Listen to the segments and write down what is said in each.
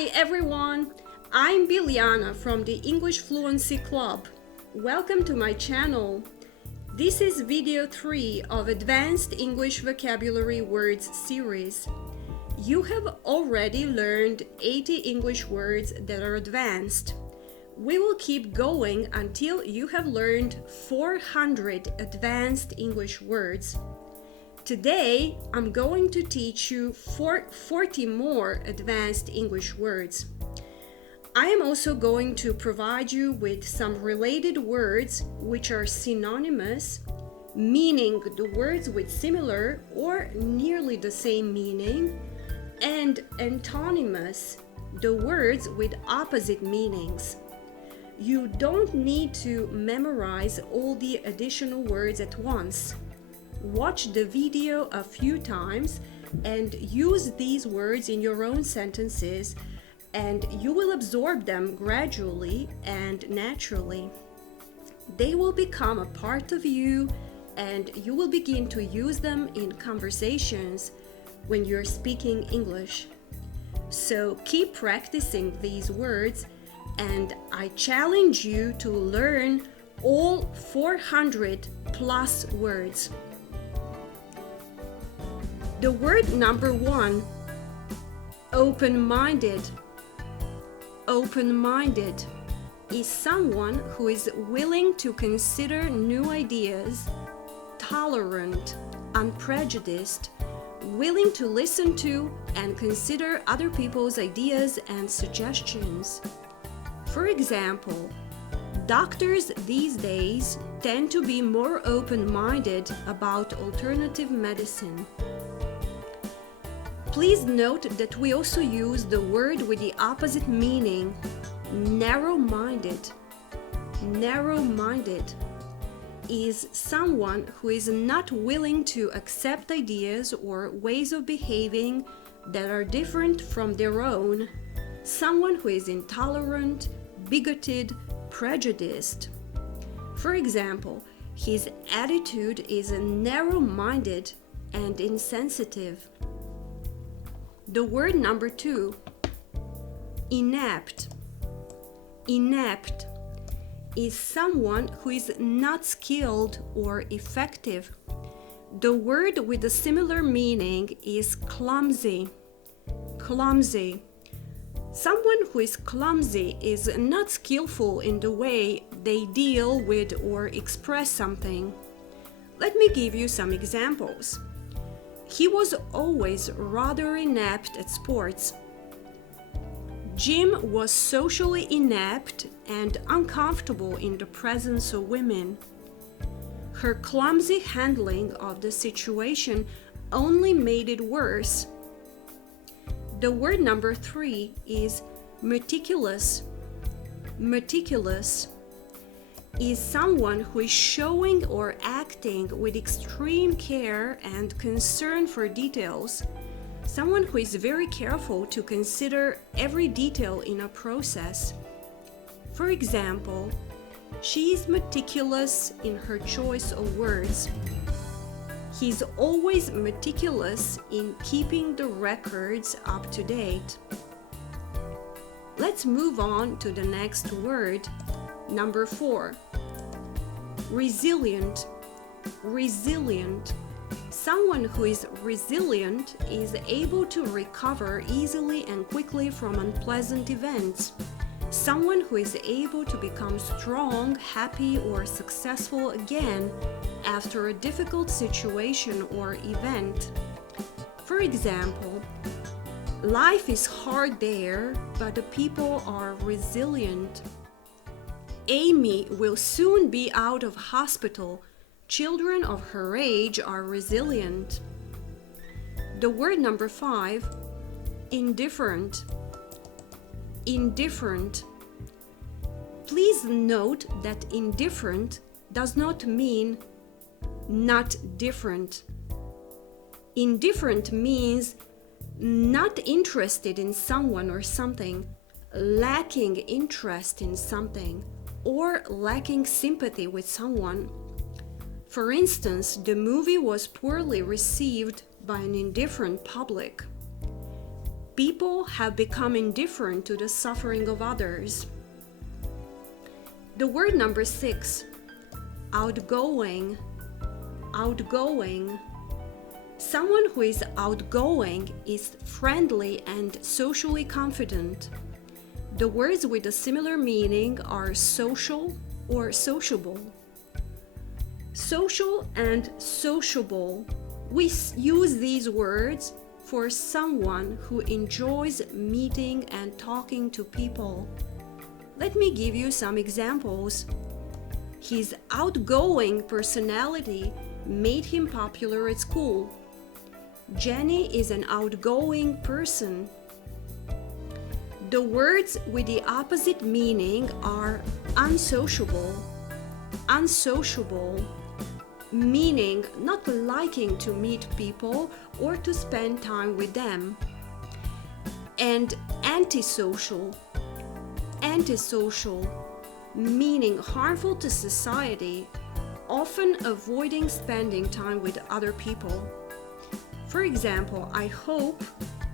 Hi everyone, I'm Biljana from the English Fluency Club. Welcome to my channel. This is video 3 of Advanced English Vocabulary Words series. You have already learned 80 English words that are advanced. We will keep going until you have learned 400 advanced English words. Today, I'm going to teach you 40 more advanced English words. I am also going to provide you with some related words which are synonymous, meaning the words with similar or nearly the same meaning, and antonymous, the words with opposite meanings. You don't need to memorize all the additional words at once. Watch the video a few times and use these words in your own sentences, and you will absorb them gradually and naturally. They will become a part of you, and you will begin to use them in conversations when you're speaking English. So keep practicing these words, and I challenge you to learn all 400 plus words. The word number 1, open-minded. Open-minded is someone who is willing to consider new ideas, tolerant, unprejudiced, willing to listen to and consider other people's ideas and suggestions. For example, doctors these days tend to be more open-minded about alternative medicine. Please note that we also use the word with the opposite meaning, narrow-minded. Narrow-minded is someone who is not willing to accept ideas or ways of behaving that are different from their own, someone who is intolerant, bigoted, prejudiced. For example, his attitude is narrow-minded and insensitive. The word number 2, inept. Inept is someone who is not skilled or effective. The word with a similar meaning is clumsy. Clumsy. Someone who is clumsy is not skillful in the way they deal with or express something. Let me give you some examples. He was always rather inept at sports. Jim was socially inept and uncomfortable in the presence of women. Her clumsy handling of the situation only made it worse. The word number 3 is meticulous. Meticulous is someone who is showing or acting with extreme care and concern for details, someone who is very careful to consider every detail in a process. For example, she is meticulous in her choice of words. He's always meticulous in keeping the records up to date. Let's move on to the next word, number 4. Resilient. Resilient. Someone who is resilient is able to recover easily and quickly from unpleasant events. Someone who is able to become strong, happy, or successful again after a difficult situation or event. For example, life is hard there, but the people are resilient. Amy will soon be out of hospital. Children of her age are resilient. The word number 5, indifferent. Indifferent. Please note that indifferent does not mean not different. Indifferent means not interested in someone or something, lacking interest in something, or lacking sympathy with someone. For instance, the movie was poorly received by an indifferent public. People have become indifferent to the suffering of others. The word number 6, outgoing. Outgoing. Someone who is outgoing is friendly and socially confident. The words with a similar meaning are social or sociable. Social and sociable. We use these words for someone who enjoys meeting and talking to people. Let me give you some examples. His outgoing personality made him popular at school. Jenny is an outgoing person. The words with the opposite meaning are unsociable. Unsociable, meaning not liking to meet people or to spend time with them. And antisocial. Antisocial, meaning harmful to society, often avoiding spending time with other people. For example, I hope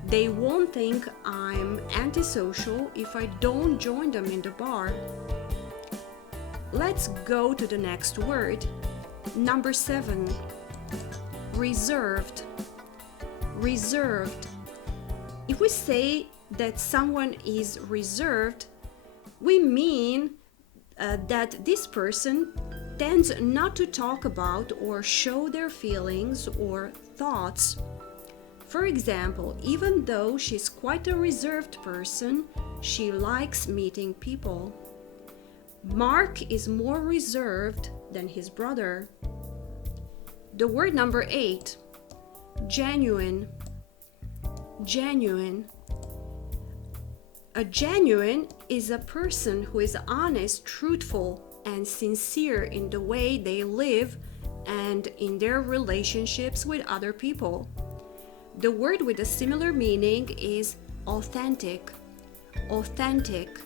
they won't think I'm antisocial if I don't join them in the bar. Let's go to the next word. Number 7, reserved. Reserved. If we say that someone is reserved, we mean that this person tends not to talk about or show their feelings or thoughts. For example, even though she's quite a reserved person, she likes meeting people. Mark is more reserved than his brother. The word number 8, genuine. Genuine. A genuine is a person who is honest, truthful, and sincere in the way they live and in their relationships with other people. The word with a similar meaning is authentic. Authentic.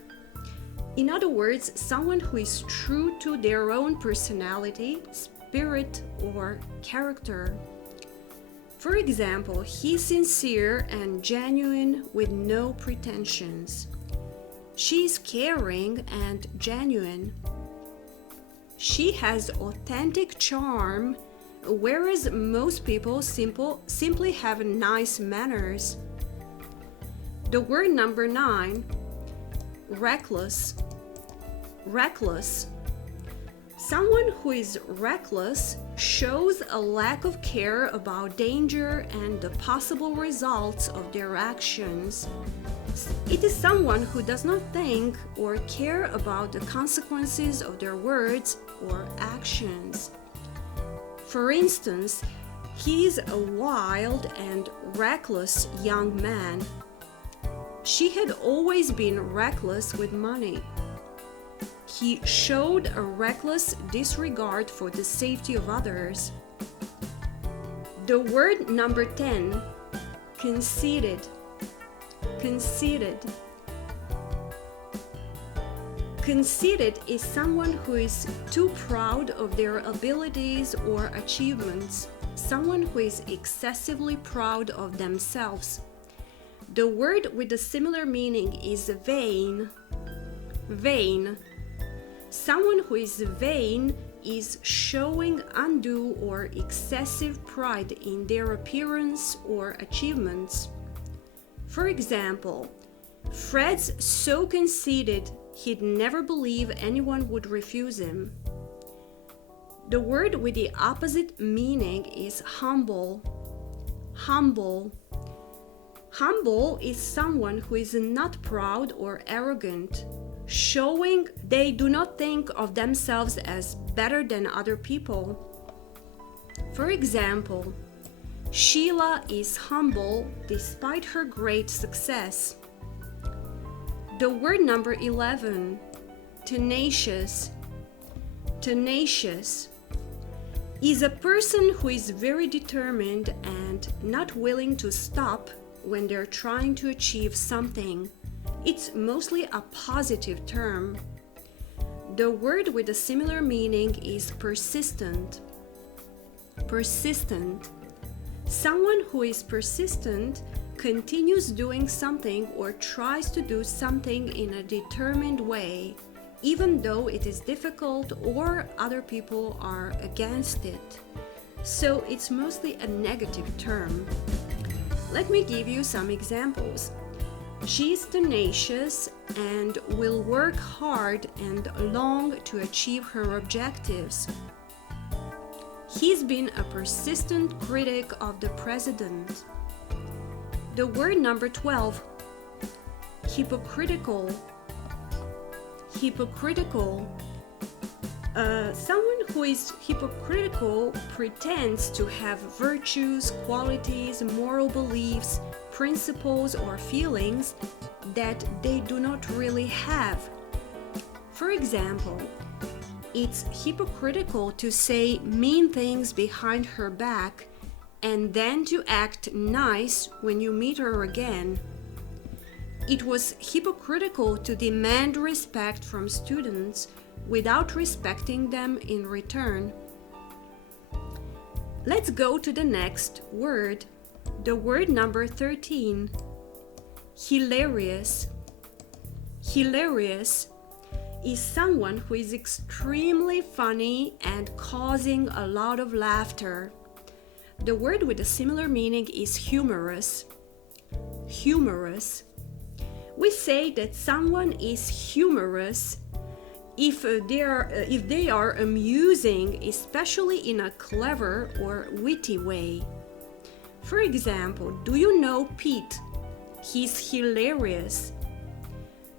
In other words, someone who is true to their own personality, spirit, or character. For example, he's sincere and genuine with no pretensions. She's caring and genuine. She has authentic charm, whereas most people simply have nice manners. The word number 9, reckless. Reckless. Someone who is reckless shows a lack of care about danger and the possible results of their actions. It is someone who does not think or care about the consequences of their words or actions. For instance, he is a wild and reckless young man. She had always been reckless with money. He showed a reckless disregard for the safety of others. The word number 10, conceited. Conceited. Conceited is someone who is too proud of their abilities or achievements, someone who is excessively proud of themselves. The word with a similar meaning is vain. Vain. Someone who is vain is showing undue or excessive pride in their appearance or achievements. For example, Fred's so conceited he'd never believe anyone would refuse him. The word with the opposite meaning is humble. Humble. Humble is someone who is not proud or arrogant, showing they do not think of themselves as better than other people. For example, Sheila is humble despite her great success. The word number 11, tenacious. Tenacious is a person who is very determined and not willing to stop when they're trying to achieve something. It's mostly a positive term. The word with a similar meaning is persistent. Persistent. Someone who is persistent continues doing something or tries to do something in a determined way, even though it is difficult or other people are against it. So it's mostly a negative term. Let me give you some examples. She's tenacious and will work hard and long to achieve her objectives. He's been a persistent critic of the president. The word number 12, hypocritical. Hypocritical. Someone who is hypocritical pretends to have virtues, qualities, moral beliefs, principles, or feelings that they do not really have. For example, it's hypocritical to say mean things behind her back and then to act nice when you meet her again. It was hypocritical to demand respect from students without respecting them in return. Let's go to the next word, the word number 13, hilarious. Hilarious is someone who is extremely funny and causing a lot of laughter. The word with a similar meaning is humorous. Humorous. We say that someone is humorous if they are amusing, especially in a clever or witty way. For example, do you know Pete? He's hilarious.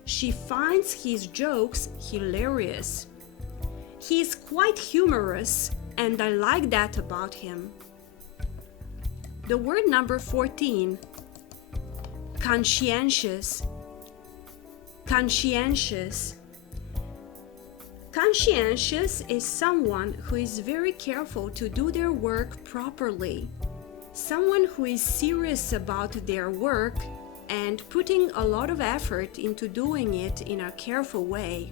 She finds his jokes hilarious. He's quite humorous, and I like that about him. The word number 14, conscientious. Conscientious. Conscientious is someone who is very careful to do their work properly. Someone who is serious about their work and putting a lot of effort into doing it in a careful way.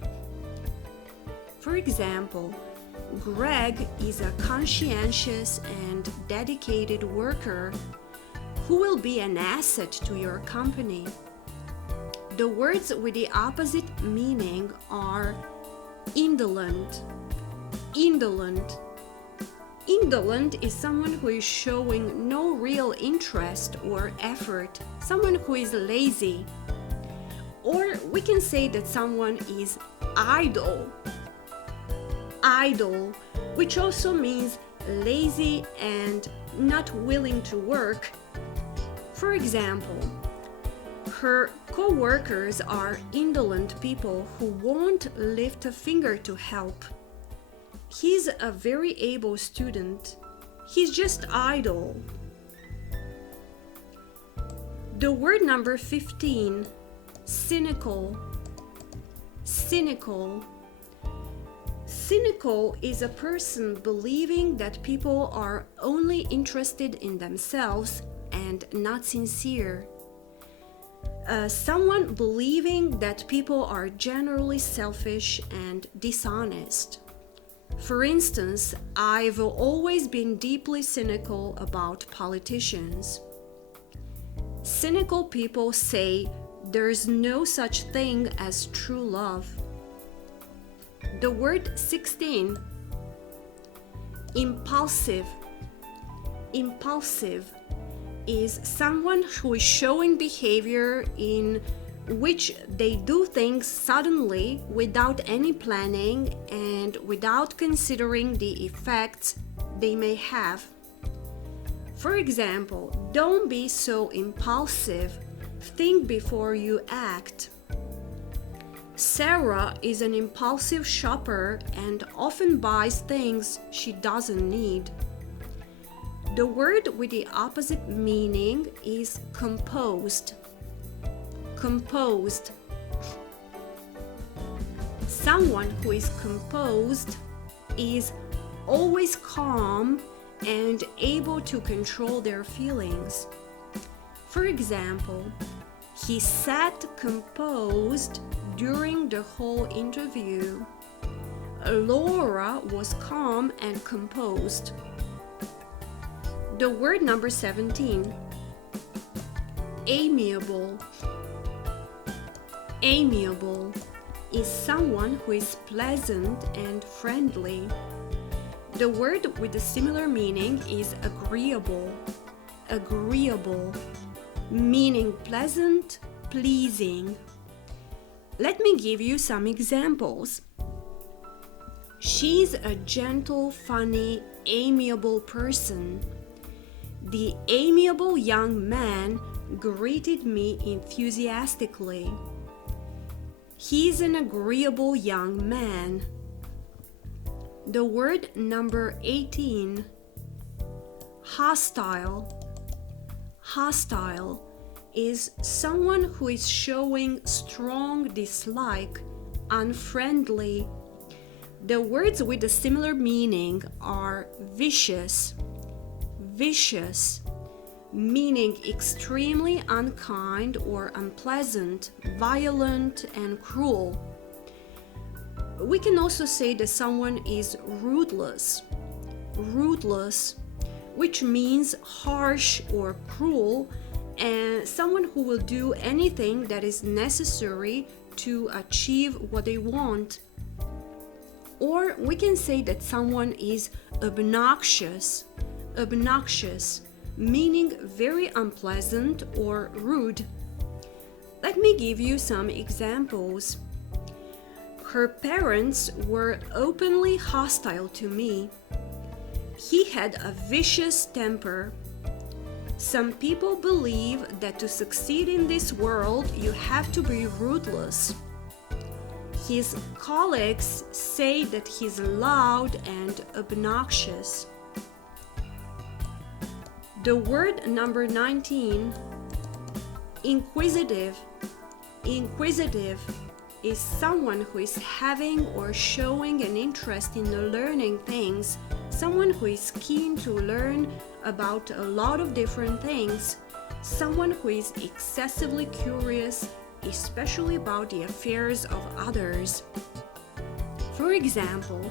For example, Greg is a conscientious and dedicated worker who will be an asset to your company. The words with the opposite meaning are indolent. Indolent. Indolent is someone who is showing no real interest or effort, someone who is lazy. Or we can say that someone is idle. Idle, which also means lazy and not willing to work. For example, her co-workers are indolent people who won't lift a finger to help. He's a very able student. He's just idle. The word number 15, cynical. Cynical. Cynical is a person believing that people are only interested in themselves and not sincere. Someone believing that people are generally selfish and dishonest. For instance, I've always been deeply cynical about politicians. Cynical people say there's no such thing as true love. The word 16, impulsive. Impulsive is someone who is showing behavior in which they do things suddenly without any planning and without considering the effects they may have. For example, don't be so impulsive. Think before you act. Sarah is an impulsive shopper and often buys things she doesn't need. The word with the opposite meaning is composed. Composed. Someone who is composed is always calm and able to control their feelings. For example, he sat composed during the whole interview. Laura was calm and composed. The word number 17, Amiable. Amiable is someone who is pleasant and friendly. The word with a similar meaning is agreeable. Agreeable, meaning pleasant, pleasing. Let me give you some examples. She's a gentle, funny, amiable person. The amiable young man greeted me enthusiastically. He's an agreeable young man. The word number 18, hostile. Hostile is someone who is showing strong dislike, unfriendly. The words with a similar meaning are vicious. Vicious, meaning extremely unkind or unpleasant, violent and cruel. We can also say that someone is ruthless. Ruthless, which means harsh or cruel, and someone who will do anything that is necessary to achieve what they want. Or we can say that someone is obnoxious. Obnoxious, meaning very unpleasant or rude. Let me give you some examples. Her parents were openly hostile to me. He had a vicious temper. Some people believe that to succeed in this world, you have to be ruthless. His colleagues say that he's loud and obnoxious. The word number 19, inquisitive. Inquisitive is someone who is having or showing an interest in learning things, someone who is keen to learn about a lot of different things, someone who is excessively curious, especially about the affairs of others. For example,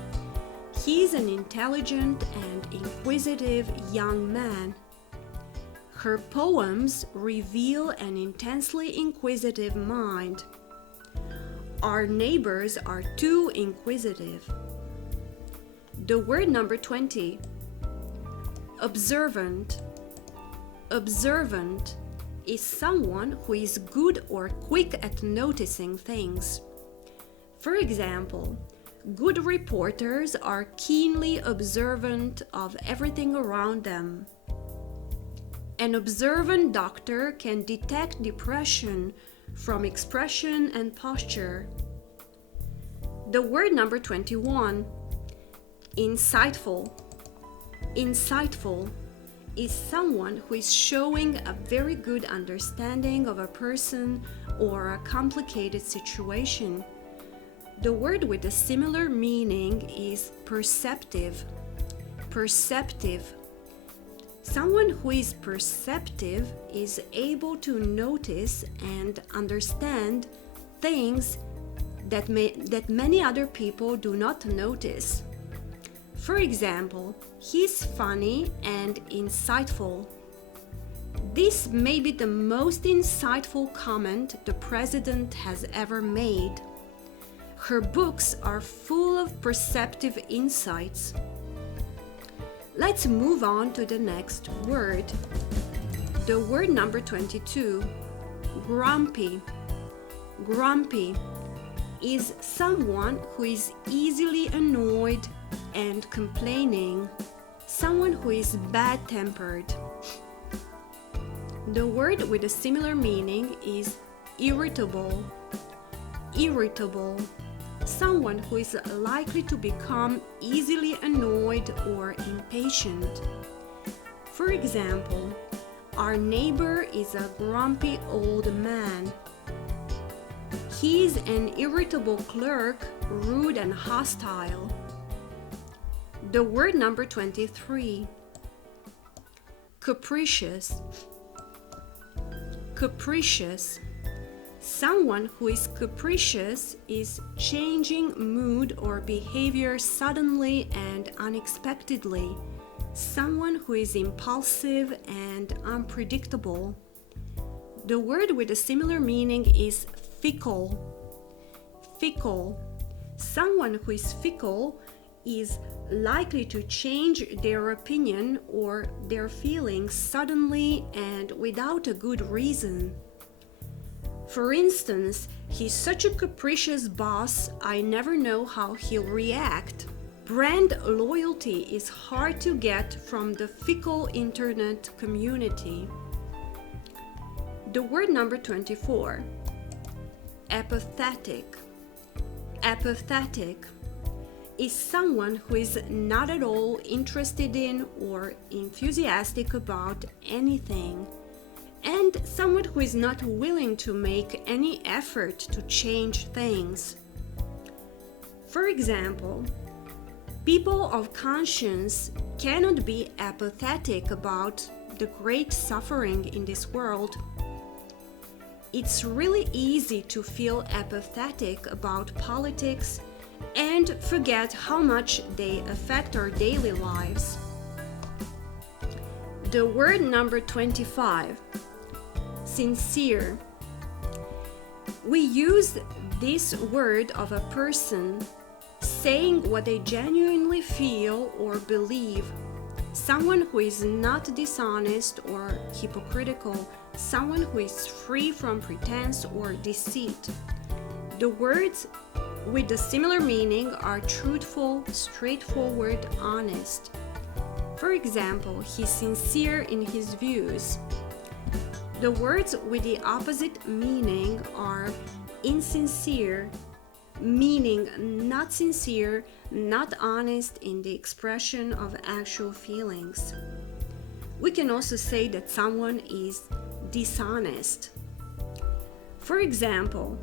he's an intelligent and inquisitive young man. Her poems reveal an intensely inquisitive mind. Our neighbors are too inquisitive. The word number 20, observant. Observant is someone who is good or quick at noticing things. For example, good reporters are keenly observant of everything around them. An observant doctor can detect depression from expression and posture. The word number 21, insightful. Insightful is someone who is showing a very good understanding of a person or a complicated situation. The word with a similar meaning is perceptive. Perceptive. Someone who is perceptive is able to notice and understand things that many other people do not notice. For example, he's funny and insightful. This may be the most insightful comment the president has ever made. Her books are full of perceptive insights. Let's move on to the next word. The word number 22, grumpy. Grumpy is someone who is easily annoyed and complaining, someone who is bad-tempered. The word with a similar meaning is irritable. Irritable, someone who is likely to become easily annoyed or impatient. For example, our neighbor is a grumpy old man. He's an irritable clerk, rude and hostile. The word number 23, capricious. Capricious. Someone who is capricious is changing mood or behavior suddenly and unexpectedly. Someone who is impulsive and unpredictable. The word with a similar meaning is fickle. Fickle. Someone who is fickle is likely to change their opinion or their feelings suddenly and without a good reason. For instance, he's such a capricious boss, I never know how he'll react. Brand loyalty is hard to get from the fickle internet community. The word number 24, apathetic. Apathetic is someone who is not at all interested in or enthusiastic about anything, and someone who is not willing to make any effort to change things. For example, people of conscience cannot be apathetic about the great suffering in this world. It's really easy to feel apathetic about politics and forget how much they affect our daily lives. The word number 25, sincere. We use this word of a person saying what they genuinely feel or believe. Someone who is not dishonest or hypocritical, someone who is free from pretense or deceit. The words with a similar meaning are truthful, straightforward, honest. For example, he's sincere in his views. The words with the opposite meaning are insincere, meaning not sincere, not honest in the expression of actual feelings. We can also say that someone is dishonest. For example,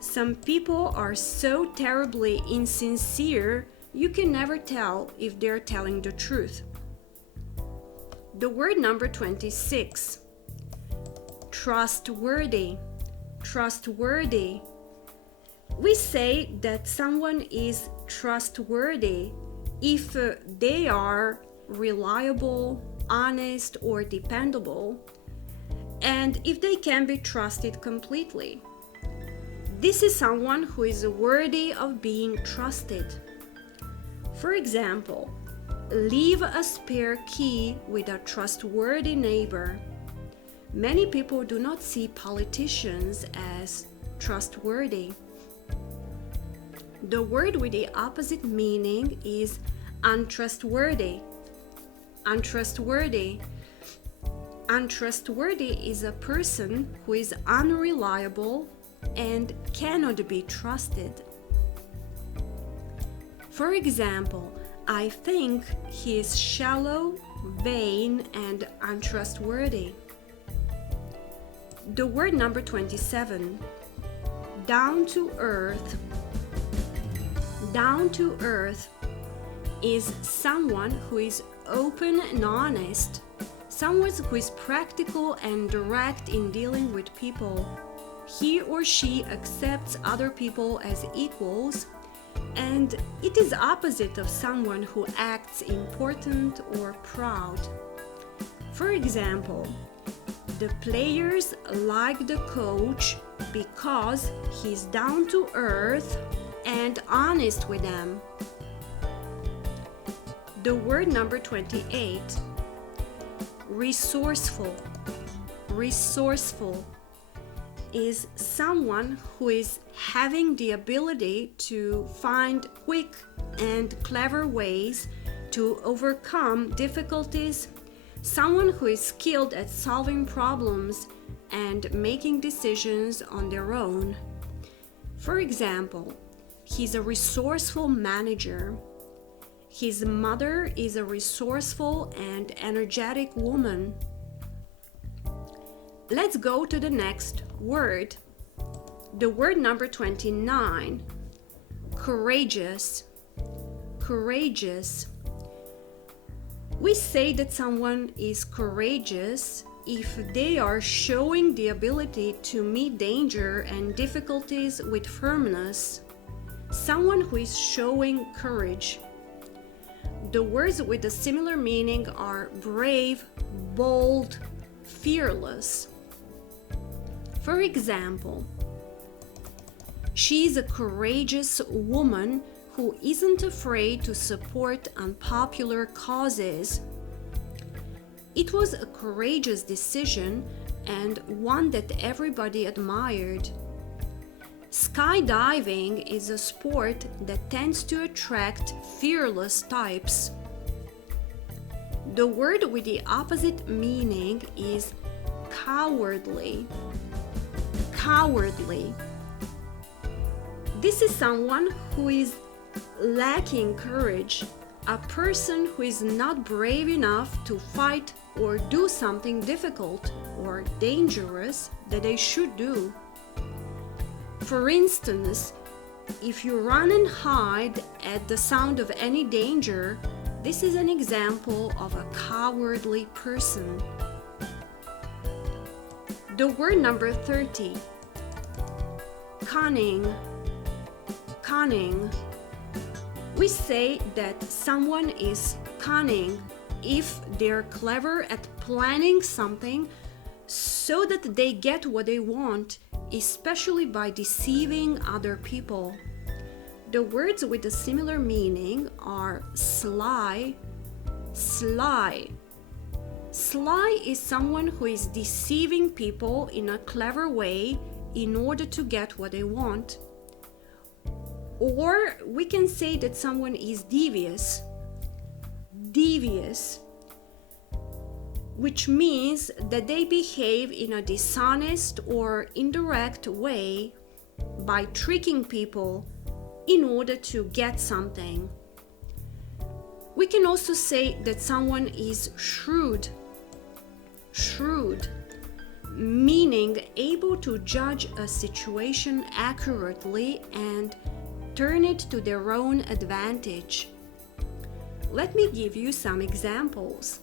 some people are so terribly insincere you can never tell if they're telling the truth. The word number 26, trustworthy. Trustworthy. We say that someone is trustworthy if they are reliable, honest, or dependable, and if they can be trusted completely. This is someone who is worthy of being trusted. For example, leave a spare key with a trustworthy neighbor. Many people do not see politicians as trustworthy. The word with the opposite meaning is untrustworthy. Untrustworthy. Untrustworthy is a person who is unreliable and cannot be trusted. For example, I think he is shallow, vain, and untrustworthy. The word number 27, down to earth. Down to earth is someone who is open and honest, someone who is practical and direct in dealing with people. He or she accepts other people as equals, and it is opposite of someone who acts important or proud. For example, the players like the coach because he's down to earth and honest with them. The word number 28, resourceful. Resourceful is someone who is having the ability to find quick and clever ways to overcome difficulties, someone who is skilled at solving problems and making decisions on their own. For example, he's a resourceful manager. His mother is a resourceful and energetic woman. Let's go to the next word. The word number 29, courageous. Courageous. We say that someone is courageous if they are showing the ability to meet danger and difficulties with firmness. Someone who is showing courage. The words with a similar meaning are brave, bold, fearless. For example, she is a courageous woman who isn't afraid to support unpopular causes. It was a courageous decision and one that everybody admired. Skydiving is a sport that tends to attract fearless types. The word with the opposite meaning is cowardly. Cowardly. This is someone who is lacking courage, a person who is not brave enough to fight or do something difficult or dangerous that they should do. For instance, if you run and hide at the sound of any danger, this is an example of a cowardly person. The word number 30. Cunning. Cunning. We say that someone is cunning if they're clever at planning something so that they get what they want, especially by deceiving other people. The words with a similar meaning are sly. Sly. Sly is someone who is deceiving people in a clever way in order to get what they want. Or we can say that someone is devious. Devious, which means that they behave in a dishonest or indirect way by tricking people in order to get something. We can also say that someone is shrewd. Shrewd, meaning able to judge a situation accurately and turn it to their own advantage. Let me give you some examples.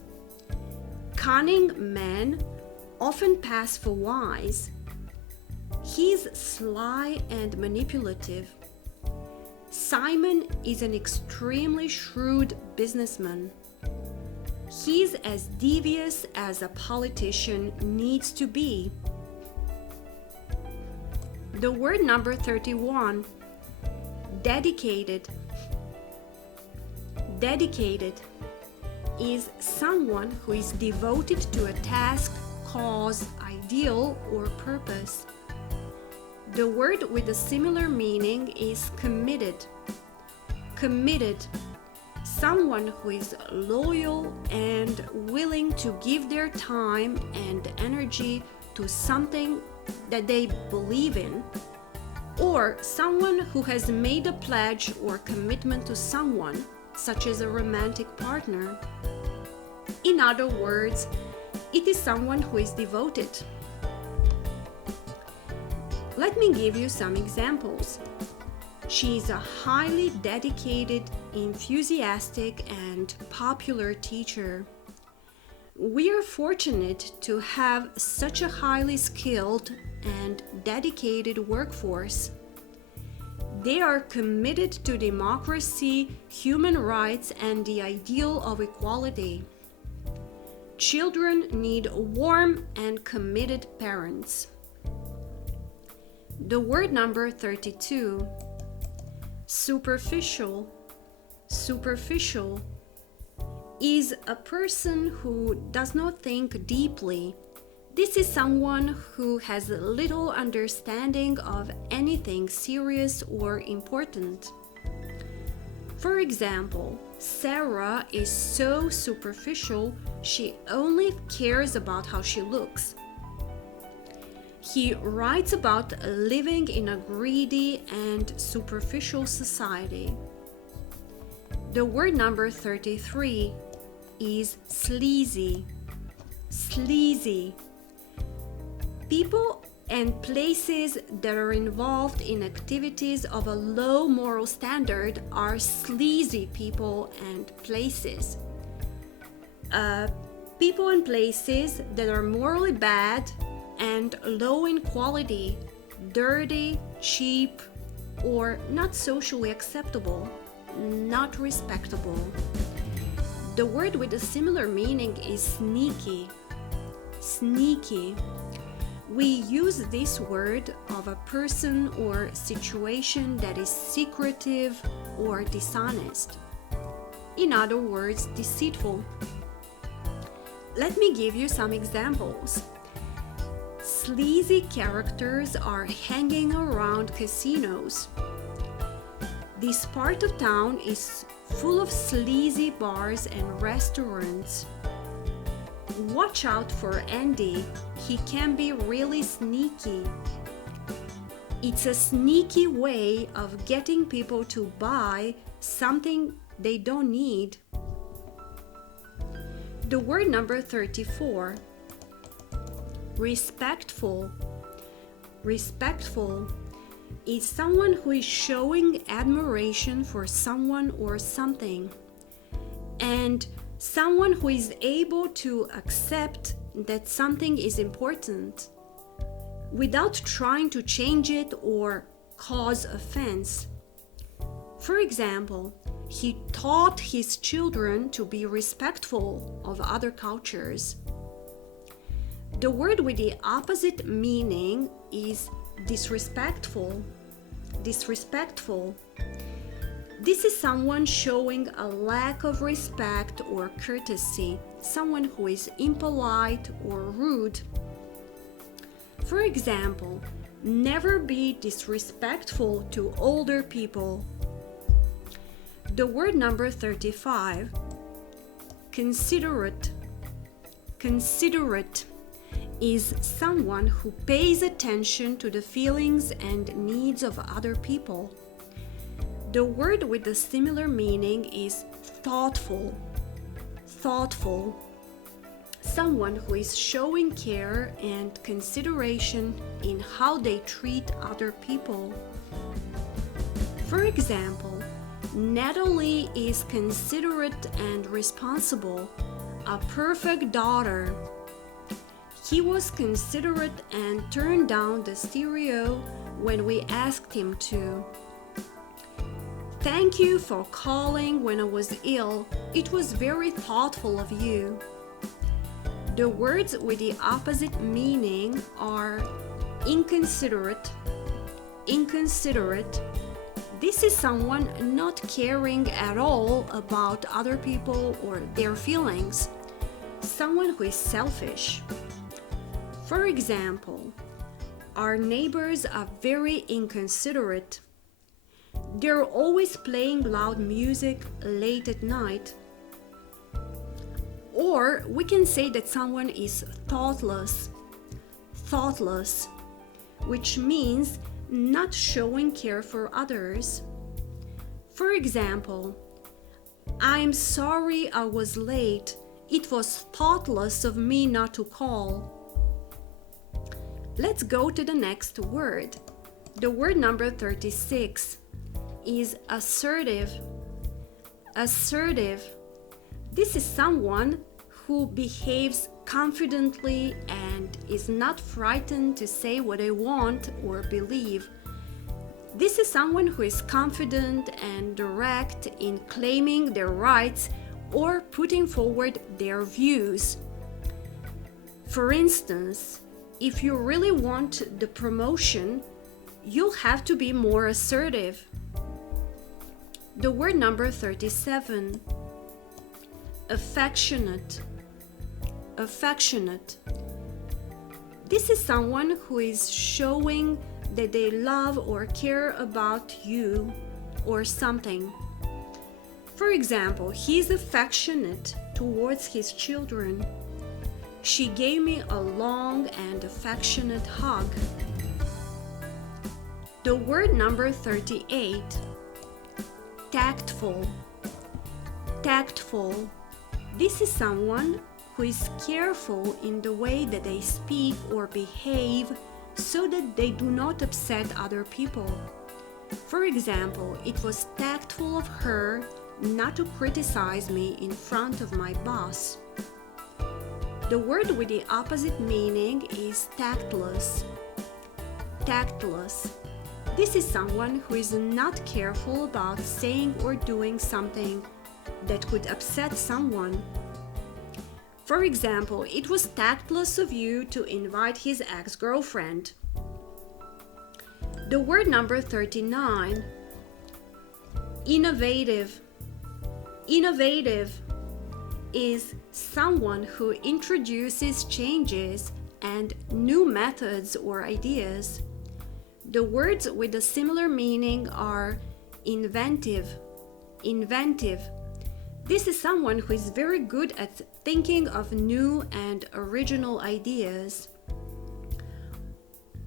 Cunning men often pass for wise. He's sly and manipulative. Simon is an extremely shrewd businessman. He's as devious as a politician needs to be. The word number 31. Dedicated. Dedicated is someone who is devoted to a task, cause, ideal, or purpose. The word with a similar meaning is committed. Committed. Someone who is loyal and willing to give their time and energy to something that they believe in, or someone who has made a pledge or commitment to someone, such as a romantic partner. In other words, it is someone who is devoted. Let me give you some examples. She is a highly dedicated, enthusiastic, and popular teacher. We are fortunate to have such a highly skilled and dedicated workforce. They are committed to democracy, human rights, and the ideal of equality. Children need warm and committed parents. The word number 32. Superficial. Superficial is a person who does not think deeply. This is someone who has little understanding of anything serious or important. For example, Sarah is so superficial, she only cares about how she looks. He writes about living in a greedy and superficial society. The word number 33 is sleazy. Sleazy. People and places that are involved in activities of a low moral standard are sleazy people and places. People and places that are morally bad and low in quality, dirty, cheap, or not socially acceptable, not respectable. The word with a similar meaning is sneaky. Sneaky. We use this word of a person or situation that is secretive or dishonest. In other words, deceitful. Let me give you some examples. Sleazy characters are hanging around casinos. This part of town is full of sleazy bars and restaurants. Watch out for Andy, he can be really sneaky. It's a sneaky way of getting people to buy something they don't need. The word number 34, respectful. Respectful is someone who is showing admiration for someone or something, and someone who is able to accept that something is important without trying to change it or cause offense. For example, he taught his children to be respectful of other cultures. The word with the opposite meaning is disrespectful. Disrespectful. This is someone showing a lack of respect or courtesy, someone who is impolite or rude. For example, never be disrespectful to older people. The word number 35, considerate. Considerate is someone who pays attention to the feelings and needs of other people. The word with a similar meaning is thoughtful. Thoughtful. Someone who is showing care and consideration in how they treat other people. For example, Natalie is considerate and responsible, a perfect daughter. He was considerate and turned down the stereo when we asked him to. Thank you for calling when I was ill. It was very thoughtful of you. The words with the opposite meaning are inconsiderate. Inconsiderate. This is someone not caring at all about other people or their feelings. Someone who is selfish. For example, our neighbors are very inconsiderate. They're always playing loud music late at night. Or we can say that someone is thoughtless. Thoughtless, which means not showing care for others. For example, I'm sorry I was late. It was thoughtless of me not to call. Let's go to the next word. The word number 36 is assertive. Assertive. This is someone who behaves confidently and is not frightened to say what they want or believe. This is someone who is confident and direct in claiming their rights or putting forward their views. For instance, if you really want the promotion, you'll have to be more assertive. The word number 37, affectionate. Affectionate. This is someone who is showing that they love or care about you or something. For example, he's affectionate towards his children. She gave me a long and affectionate hug. The word number 38, tactful. Tactful. This is someone who is careful in the way that they speak or behave so that they do not upset other people. For example, it was tactful of her not to criticize me in front of my boss. The word with the opposite meaning is tactless. Tactless. This is someone who is not careful about saying or doing something that could upset someone. For example, it was tactless of you to invite his ex-girlfriend. The word number 39, innovative. Innovative is someone who introduces changes and new methods or ideas. The words with a similar meaning are inventive. Inventive. This is someone who is very good at thinking of new and original ideas.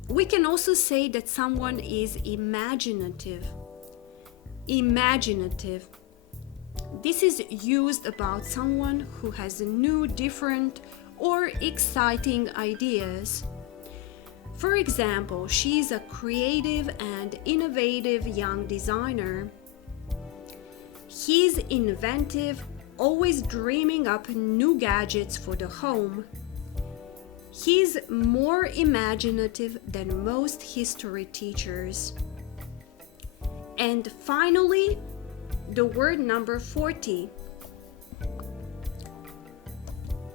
We can also say that someone is imaginative. Imaginative. This is used about someone who has new, different, or exciting ideas. For example, she's a creative and innovative young designer. He's inventive, always dreaming up new gadgets for the home. He's more imaginative than most history teachers. And finally, the word number 40,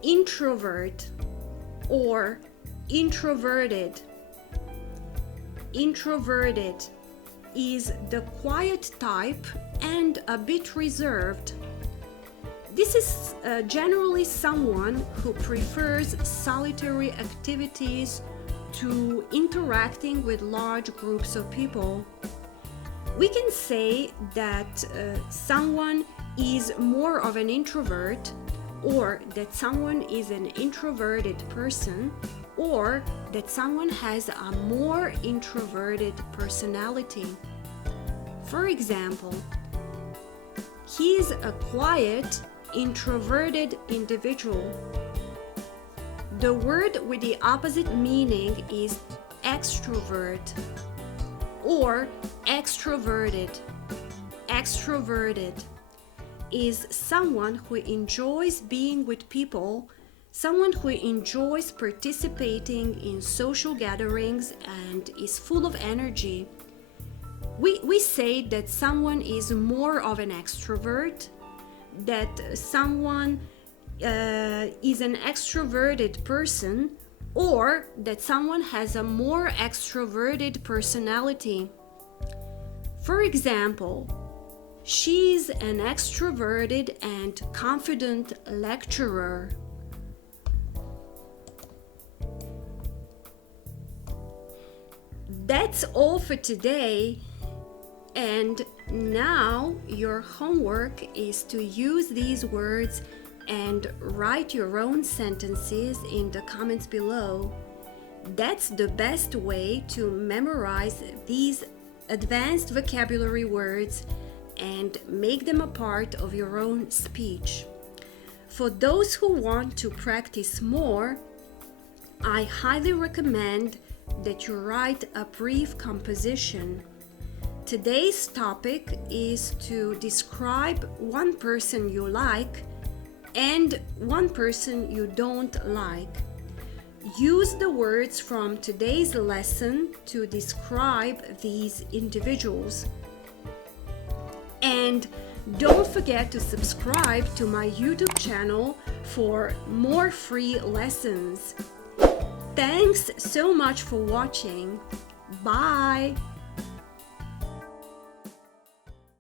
introvert or introverted. Introverted is the quiet type and a bit reserved. This is generally someone who prefers solitary activities to interacting with large groups of people. We can say that someone is more of an introvert, or that someone is an introverted person, or that someone has a more introverted personality. For example, he's a quiet, introverted individual. The word with the opposite meaning is extrovert or extroverted. Extroverted is someone who enjoys being with people, someone who enjoys participating in social gatherings and is full of energy. We say that someone is more of an extrovert, that someone is an extroverted person, or that someone has a more extroverted personality. For example, she's an extroverted and confident lecturer. That's all for today. And now your homework is to use these words and write your own sentences in the comments below. That's the best way to memorize these advanced vocabulary words and make them a part of your own speech. For those who want to practice more, I highly recommend that you write a brief composition. Today's topic is to describe one person you like and one person you don't like. Use the words from today's lesson to describe these individuals. And don't forget to subscribe to my YouTube channel for more free lessons. Thanks so much for watching. Bye!